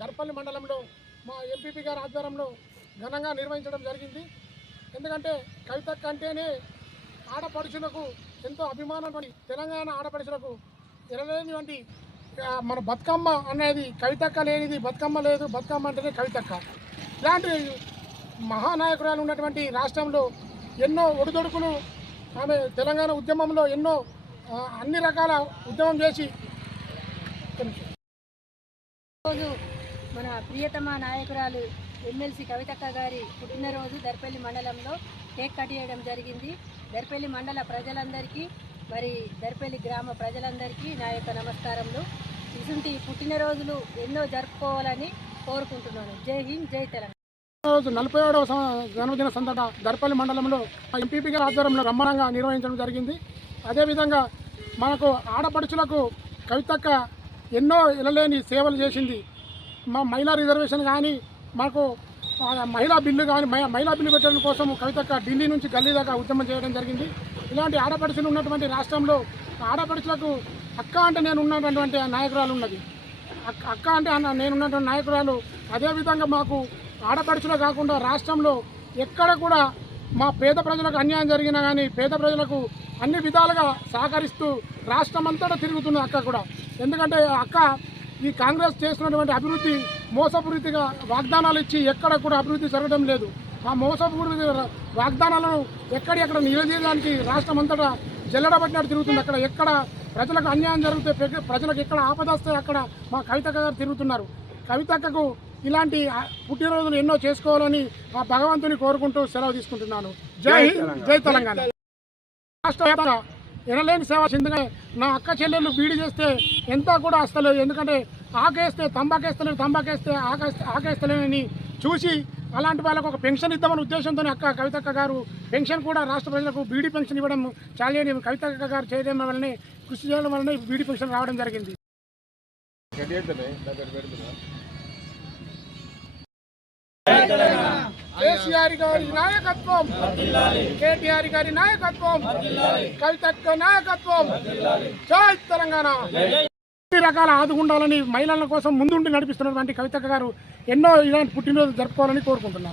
దర్పల్లి మండలంలో మా ఎంపీపీ గారి ఆధ్వర్యంలో ఘనంగా నిర్వహించడం జరిగింది. ఎందుకంటే కవితక్క అంటేనే ఆడపడుచులకు ఎంతో అభిమానం తెలంగాణ ఆడపడుచులకు ఎనలేనివంటి మన బతుకమ్మ అనేది కవితక్క లేనిది బతుకమ్మ లేదు బతుకమ్మ అంటేనే కవితక్క. ఇలాంటి మహానాయకురాలు ఉన్నటువంటి రాష్ట్రంలో ఎన్నో ఒడిదొడుకులు ఆమె తెలంగాణ ఉద్యమంలో ఎన్నో అన్ని రకాల ఉద్యమం చేసి ప్రియతమ నాయకురాలు ఎమ్మెల్సీ కవితక్క గారి పుట్టినరోజు దర్పల్లి మండలంలో కేక్ కట్ చేయడం జరిగింది. దర్పల్లి మండల ప్రజలందరికీ మరి దర్పల్లి గ్రామ ప్రజలందరికీ నా యొక్క నమస్కారములు. ఇటువంటి పుట్టినరోజులు ఎన్నో జరుపుకోవాలని కోరుకుంటున్నాను. జై హింద్ జై తెలంగాణ. రోజు నలభై ఏడవ జన్మదిన సందట దర్పల్లి మండలంలో ఎంపీపీ గారి ఆధ్వర్యంలో బ్రహ్మాండంగా నిర్వహించడం జరిగింది. అదేవిధంగా మనకు ఆడపడుచులకు కవితక్క ఎన్నో ఇలలేని సేవలు చేసింది. మా మహిళా రిజర్వేషన్ కానీ మాకు మహిళా బిల్లు కానీ మహిళా బిల్లు పెట్టడం కోసం కవిత ఢిల్లీ నుంచి గల్లీ దాకా ఉద్యమం చేయడం జరిగింది. ఇలాంటి ఆడపడుచులు ఉన్నటువంటి రాష్ట్రంలో ఆడపడుచులకు అక్క అంటే నేను ఉన్నటువంటి నాయకురాలు ఉన్నది. అక్క అక్క అంటే అన్న నేనున్నటువంటి నాయకురాలు. అదేవిధంగా మాకు ఆడపడుచులే కాకుండా రాష్ట్రంలో ఎక్కడ కూడా మా పేద ప్రజలకు అన్యాయం జరిగినా కానీ పేద ప్రజలకు అన్ని విధాలుగా సహకరిస్తూ రాష్ట్రం అంతటా తిరుగుతుంది అక్క కూడా. ఎందుకంటే అక్క ఈ కాంగ్రెస్ చేస్తున్నటువంటి అభివృద్ధి మోసపూరితిగా వాగ్దానాలు ఇచ్చి ఎక్కడ కూడా అభివృద్ధి జరగడం లేదు. ఆ మోసపూరిత వాగ్దానాలను ఎక్కడెక్కడ నిలదీయడానికి రాష్ట్రం అంతటా జల్లడబట్టినట్టు తిరుగుతుంది. అక్కడ ఎక్కడ ప్రజలకు అన్యాయం జరిగితే ప్రజ- ప్రజలకు ఎక్కడ ఆపద వస్తే అక్కడ మా కవితక్క గారు తిరుగుతున్నారు. కవితక్కకు ఇలాంటి పుట్టినరోజులు ఎన్నో చేసుకోవాలని ఆ భగవంతుని కోరుకుంటూ సెలవు తీసుకుంటున్నాను. జై హింద్ జై తెలంగాణ. రాష్ట్ర ఎనలేని సేవ చెందిన నా అక్క చెల్లెళ్ళు బీడి చేస్తే ఎంత కూడా వస్తలేదు ఎందుకంటే ఆకేస్తే తంబాకేస్తలేదు తంబాకేస్తే ఆకేస్తే ఆకేస్తలేనని చూసి అలాంటి వాళ్ళకు ఒక పెన్షన్ ఇద్దామని ఉద్దేశంతో అక్క కవితక్క గారు పెన్షన్ కూడా రాష్ట్ర ప్రజలకు బీడీ పెన్షన్ ఇవ్వడం చాలని కవితక్క గారు చేయడం వల్లనే కృషి చేయడం వల్లనే బీడీ పెన్షన్ రావడం జరిగింది. కేసీఆర్ గారి నాయకత్వం. కేటీఆర్ గారి నాయకత్వం. కవితక్క నాయకత్వం. జై తెలంగాణ. అన్ని రకాల ఆదుకుండాలని మహిళల కోసం ముందుండి నడిపిస్తున్నటువంటి కవితక్క గారు ఎన్నో ఇలాంటి పుట్టినరోజు జరుపుకోవాలని కోరుకుంటున్నాను.